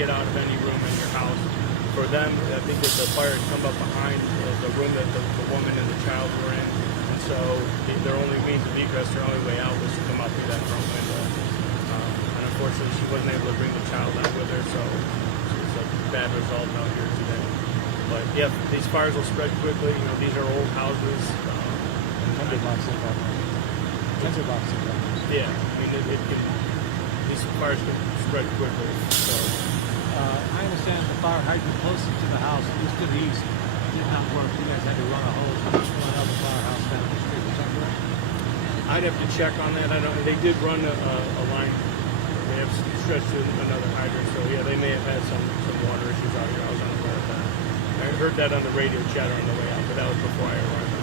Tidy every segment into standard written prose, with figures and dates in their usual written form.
get out of any room in your house. For them, I think that the fire had come up behind the room that the woman and the child were in, and so their only means of egress, their only way out was to come out through that front window. And unfortunately, she wasn't able to bring the child out with her, so it's a bad result out here today. But yeah, these fires will spread quickly. You know, these are old houses. Yeah, I mean, these fires can spread quickly. So, I understand the fire hydrant closest to the house, just to the east, did not work. You guys had to run a hose to another firehouse down the street. Is that correct? I'd have to check on that. I don't. They did run a line. They have stretched to another hydrant, so yeah, they may have had some water issues out here. I was unaware of that. I heard that on the radio chatter on the way out, but that was before I arrived.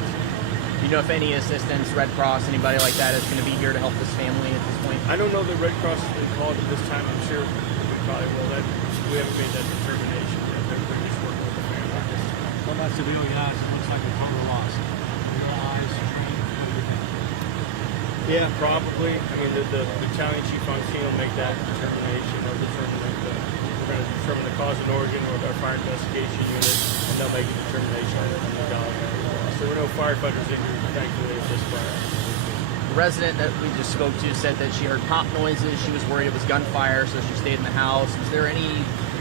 Do you know if any assistance, Red Cross, anybody like that is going to be here to help this family at this point? I don't know that Red Cross has been called at this time. I'm sure we probably will. We haven't made that determination yet. They're just working with the family. What about civilian eyes? It looks like a total loss. Your eyes, trained, everything. Yeah, probably. I mean, the battalion chief on scene will make that determination. They'll determine we're going to determine the cause and origin with our fire investigation unit, and they'll make a determination on the dollar. So there were no firefighters injured, thankfully, at this fire. The resident that we just spoke to said that she heard pop noises. She was worried it was gunfire, so she stayed in the house. Is there any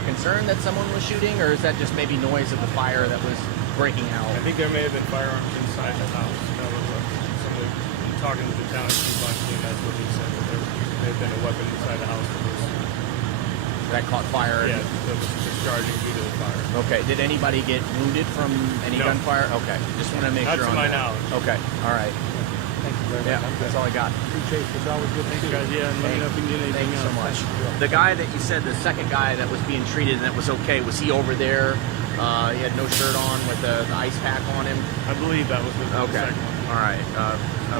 concern that someone was shooting, or is that just maybe noise of the fire that was breaking out? I think there may have been firearms inside the house. That was somebody talking to the battalion chief on scene. That's what he said. That there may have been a weapon inside the house that caught fire. Yeah, that was discharging due to the fire. Okay. Did anybody get wounded from any No. gunfire? Okay. Just want to make Not sure to on my that. knowledge. Okay. All right. Thank you very much. Yeah, that's all I got. Appreciate it. It's always good to see you. Guys, yeah, and let me know if you need anything Thanks so else. much. The guy that you said, the second guy that was being treated and that was okay, was he over there? He had no shirt on with the ice pack on him? I believe that was the Okay. second one. All right.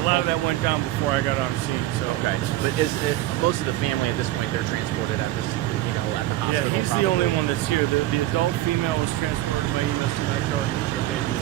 A lot of that went down before I got on scene. So Okay. But is it, most of the family at this point, they're transported at this, at the hospital? yeah, he's probably. the only one that's here. The adult female was transported by EMS to Metro. I think her baby.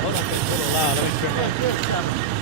Hold on, it's a little loud. Let me turn it.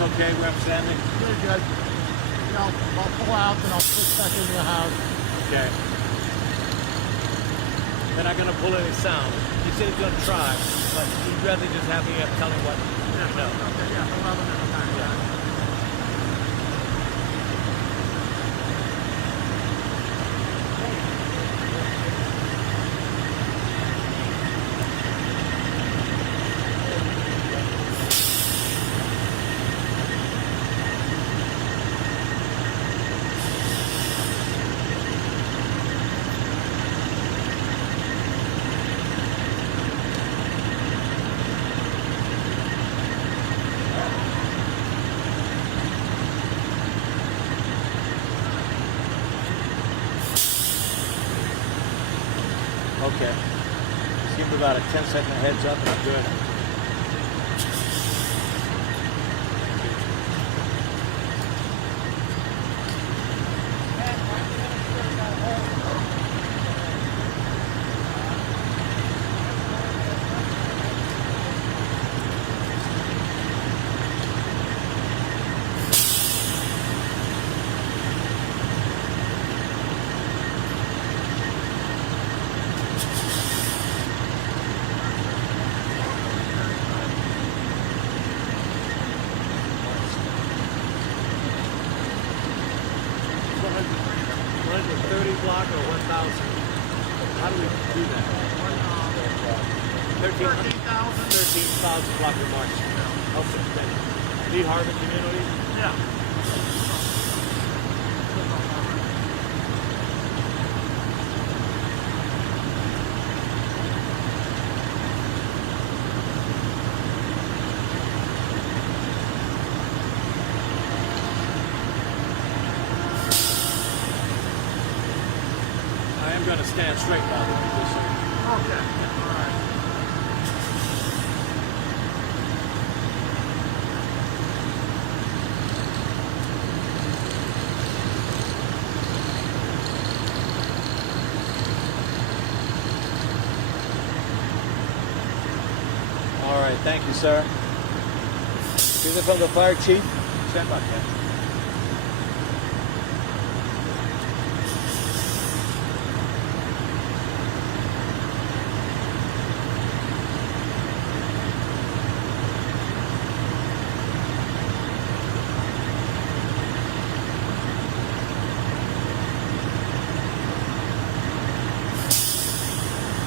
okay where I'm standing? You're good. You know, I'll pull out and I'll push back into the house. Okay. They're not gonna pull any sound. He said he's gonna try, but he'd rather just have me tell him what you know. Okay, yeah, 11 at a time. Yeah. Okay. Just give me about a 10-second heads up and I'm good. Block or 1,000? How do we do that? 13,000 block of March. Okay, thank you. Lee Harvard Community? Yeah. I'm going to stand straight now. Okay. All right. All right, thank you, sir. Is it from the fire chief? Stand by, Ken.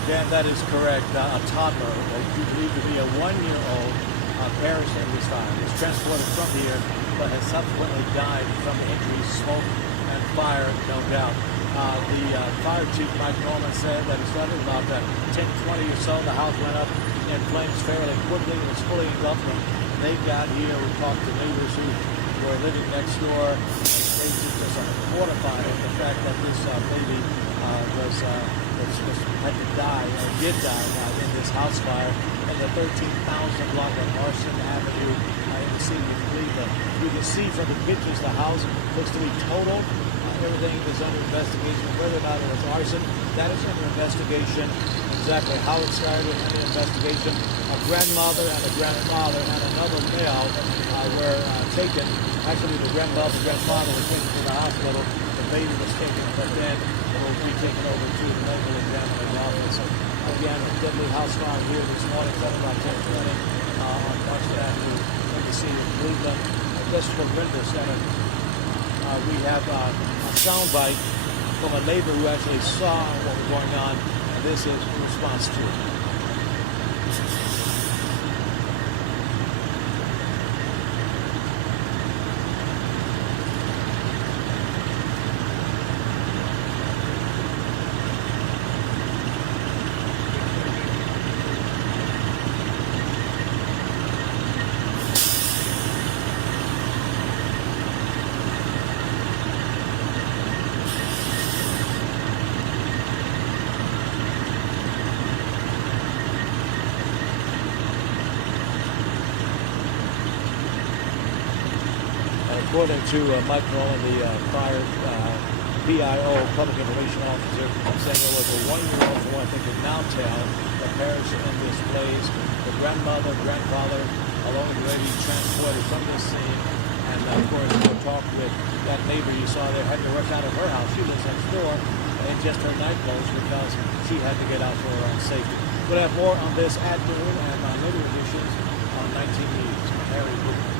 Dan, that is correct. A toddler, or you believe to be a 1-year-old, perished at this time. Was transported from here, but has subsequently died from the injuries, smoke, and fire, no doubt. The fire chief, Mike Norman, said that it started about 10:20 or so. The house went up in flames fairly quickly. It was fully engulfed when they got here. We talked to neighbors who were living next door. They just are mortified at the fact that this baby had to die, or did die in this house fire in the 13,000 block of Arson Avenue in the city of Cleveland. You can see from the pictures the house looks to be total. Everything is under investigation. Whether or not it was arson, that is under investigation. Exactly how it started under investigation. A grandmother and a grandfather and another male were taken. Actually, the grandmother and grandfather were taken to the hospital. The baby was taken, but then will be taken over to the medical examiner's office. Again, a deadly house fire here this morning, starting about 10:20 on Marshall Avenue in the city of Cleveland. Just for Render Center, we have a soundbite from a neighbor who actually saw what was going on, and this is in response to it. According to Mike Nolan, the fire PIO, Public Information Officer, saying there was a 1-year-old boy, I think in Nowtown, that perished in this blaze. The grandmother, grandfather, along with the lady transported from the scene. And of course, we'll talk with that neighbor you saw there had to rush out of her house. She lives next door in just her night clothes because she had to get out for her own safety. We'll have more on this at noon and on later editions on 19 News. Harry Booker.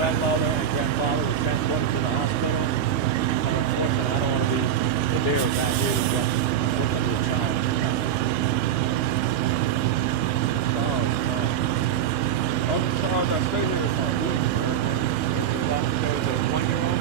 Grandmother and grandfather were transported to the hospital. And unfortunately, I don't want to be the bearer back here to just look at the child. I stayed here for a week. There was a 1-year-old.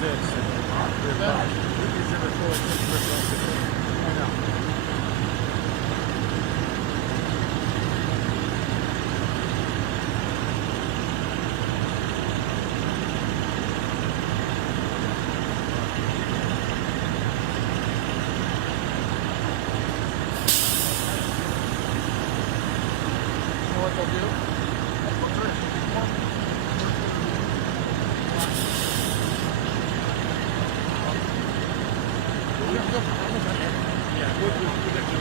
know what they'll do? Yeah, we're going to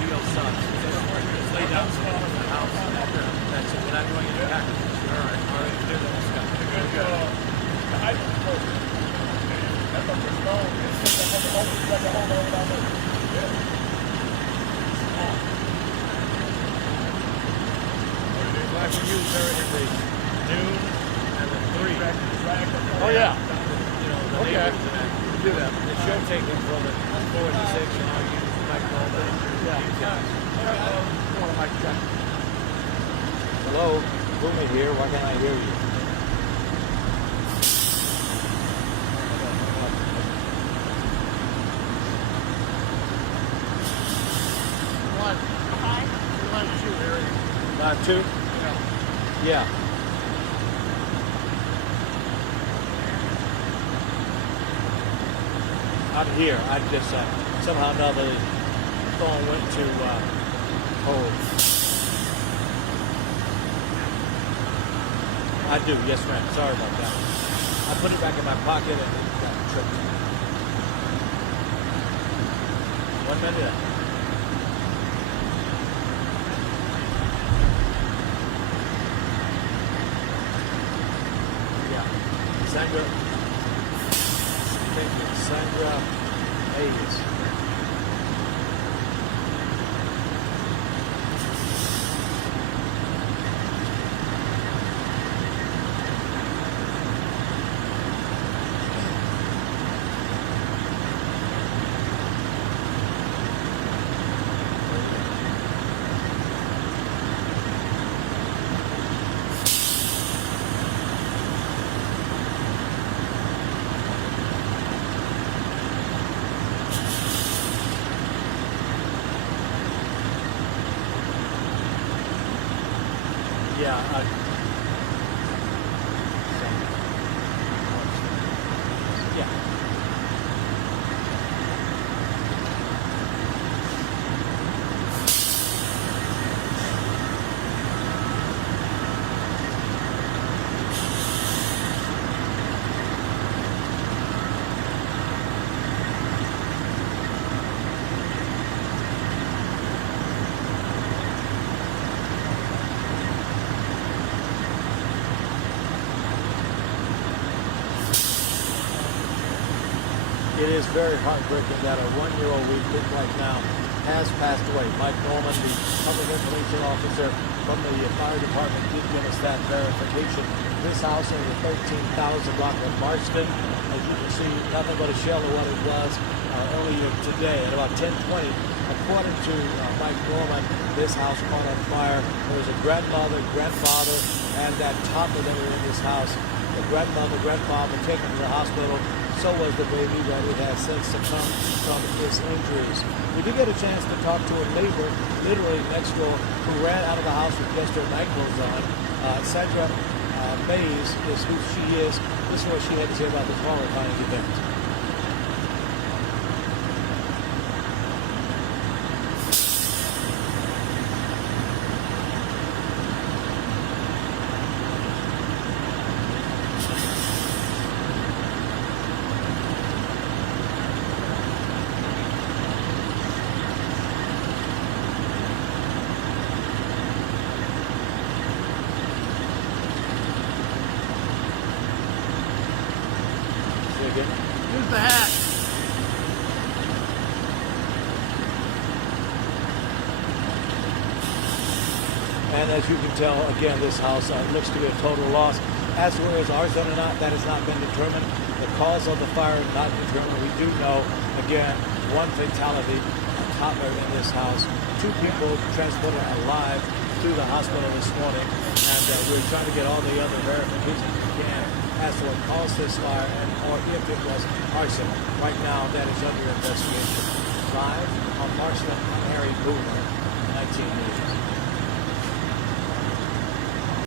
deal subs. It's laid out for the house. That's it. We're not doing any packages. All right. All right. Do that stuff. Good. Like we use her in the noon and the 3. Oh, yeah. You know, the Okay. neighbors and that. Do that. The show taking from the 4 to 6 and I'll use like all day. Hello, Boomy here. Why can't I hear you? Line 2? Yeah. I'm here. I just somehow or another the phone went to hold. I do, yes ma'am. Sorry about that. I put it back in my pocket and it got tripped. 1 minute. Yeah. Sandra. Thank you. Sandra Hayes. Yeah, yeah. It is very heartbreaking that a 1-year-old we think right now has passed away. Mike Norman, the public information officer from the fire department, did give us that verification. This house on the 13,000 block of Marston, as you can see, nothing but a shell of what it was earlier today at about 10:20. According to Mike Norman, this house caught on fire. There was a grandmother, grandfather, and that toddler that were in this house. The grandmother, grandfather taken to the hospital. So was the baby that it has since succumbed from his injuries. We did get a chance to talk to a neighbor, literally next door, who ran out of the house with just her night clothes on. Sandra Mays is who she is. This is what she had to say about this horrifying event. Use the hat. And as you can tell, again, this house looks to be a total loss. As to whether it's arson or not, that has not been determined. The cause of the fire not determined. We do know, again, 1 fatality, a toddler in this house. 2 people transported alive to the hospital this morning. And we're trying to get all the other verifications we can as to what caused this fire and or if it was arson. Right now, that is under investigation. Live on Marshall, I'm Harry Boomer, 19 News.